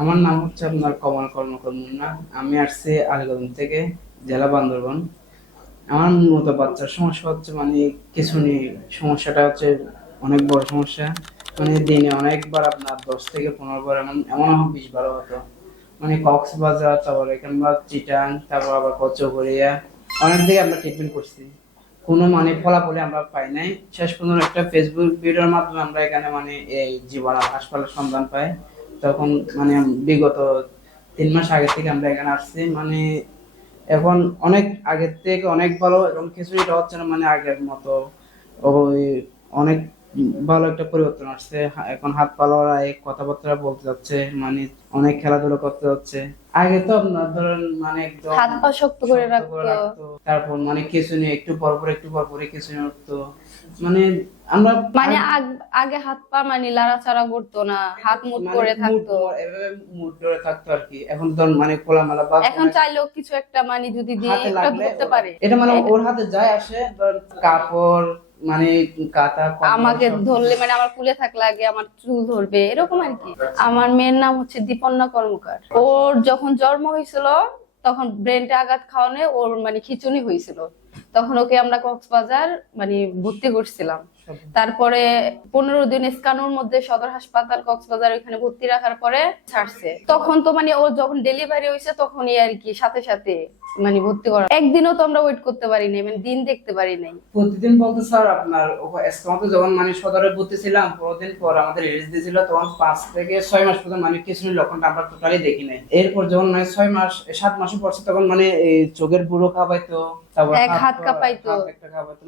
আমার নাম হচ্ছে আপনার কমল কর্মকর মুন্না। আমি আসছি আলীগঞ্জ থেকে, জেলা বান্দরবান। আমার মূলত বাচ্চার সমস্যা হচ্ছে মানে কিছু নেই। সমস্যাটা হচ্ছে অনেক বড় সমস্যা। মানে দিনে অনেকবার আপনার দশ থেকে পনেরো বার, এমন এমন বিশ বারো হতো। মানে কক্সবাজার, তারপর এখানে বা চিটাং, তারপর আবার কচুঘরিয়া। অনেক দিকে আমরা ট্রিটমেন্ট করছি। কোনো মানে ফলাফলে আমরা পাই নাই। শেষ পর্যন্ত একটা ফেসবুক ভিডিওর মাধ্যমে আমরা এখানে মানে এই জীবন হাসপাতালের সন্ধান পাই। তখন মানে বিগত তিন মাস আগে থেকে আমরা এখানে আসছি। মানে এখন অনেক আগের থেকে অনেক ভালো এবং কিছুটা হচ্ছে না মানে আগের মতো। ওই অনেক ভালো একটা পরিবর্তন আসছে। এখন হাত পা লড়াই কথাবার্তা বলতে যাচ্ছে মানে অনেক খেলাধুলা করতে যাচ্ছে। আগে তো আপনার ধরেন মানে একদম হাত পা শক্ত করে রাখতো। তারপর মানে কিছু নিয়ে একটু পর পর একটু পর পরে কিছু নিয়ে উঠতো। মানে আমরা মানে আগে হাত পা মানে লাড়াচাড়া করতো না হাত মুট মানে করে থাকতো। এভাবে মুড ধরে থাকতো আর কি। এখন ধর মানে খোলামেলা বা এখন চাইলেও কিছু একটা মানে যদি দিয়ে একটা ধরতে পারে। এটা মানে ওর হাতে যায় আসে ধর কাপড় মানে কম্বল আমাকে ধরলে মানে আমার কুলে থাকলে আগে আমার চুল ধরবে এরকম আর কি। আমার মেয়ের নাম হচ্ছে দীপন্না কর্মকার। ওর যখন জন্ম হয়েছিল তখন ব্রেনটা আঘাত খাওয়ানো ওর মানে খিচুনি হয়েছিল। তখন ওকে আমরা কক্সবাজার মানে ভর্তি করছিলাম। তারপরে পনেরো দিন স্কানোর মধ্যে সদর হাসপাতাল কক্সবাজার ওখানে ভর্তি রাখার পরে ছাড়ছে। তখন তো মানে ও যখন ডেলিভারি হয়েছে তখনই আর কি সাথে সাথে। মানে ভর্তি করা একদিনও তো আমরা ওয়েট করতে পারি নাই মানে দিন দেখতে পারি নাই। প্রতিদিন বলতে স্যার আপনার এসকামাতে যখন মানে সদরে ভর্তি ছিলাম পনেরো পর আমাদের রিলিজ দিয়েছিল তখন পাঁচ থেকে ছয় মাস পর্যন্ত মানে কিছু লক্ষণটা আমরা টোটালি দেখি নাই। এরপর যখন মানে ছয় মাস সাত মাসে পড়ছে তখন মানে এই চোখের বুড়ো তারপর এক হাত কাঁপাইতো।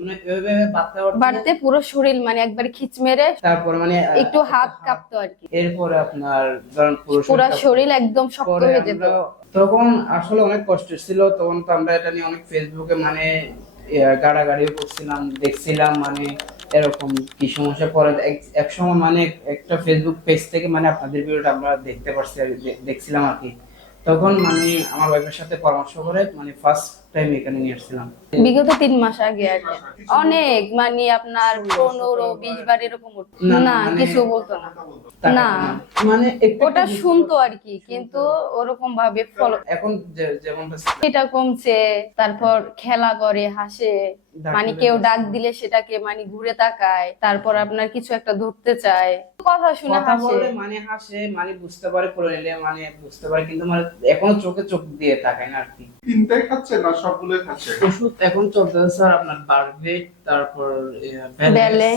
মানে বাড়তে পুরো শরীর মানে একবার খিচ মেরে তারপর মানে একটু হাত কাঁপতো আর কি। এরপরে আপনার ধরেন পুরো শরীর একদম শক্ত হয়ে যেত। তখন আসলে অনেক কষ্ট ছিল, তখন তো আমরা এটা নিয়ে অনেক ফেসবুকে মানে গাড়াগাড়িও করছিলাম, দেখছিলাম মানে এরকম কি সমস্যা পরে এক- সময় মানে একটা ফেসবুক পেজ থেকে মানে আপনাদের ভিডিওটা আমরা দেখতে পারছি দেখছিলাম আর কি। তখন মানে আমার ওয়াইফের সাথে পরামর্শ করে মানে ফার্স্ট টাইম এখানে নিয়ে আসছিলাম। বিগত তিন মাস আগে আর অনেক মানে আপনার পনেরো বিশ বার এরকম না, মানে- কিছু বলতো না। তারপর না। মানে ওটা শুনতো আর কি কিন্তু ওরকম ভাবে ফলো এখন যে- যেমনটা এটা কমছে তারপর খেলা করে হাসে মানে কেউ ডাক দিলে সেটাকে মানে ঘুরে তাকায় তারপর আপনার কিছু একটা ধরতে চায়। কথা শুনে হাসে। মানে হাসে মানে বুঝতে পারে পড়ে মানে বুঝতে পারে কিন্তু মানে এখনও চোখে চোখ দিয়ে তাকায় না আর কি। তিনটাই খাচ্ছে না সবগুলোই খাচ্ছে? ওষুধ এখন চলতেছে স্যার আপনার বারভেট তারপর ব্যালেন্স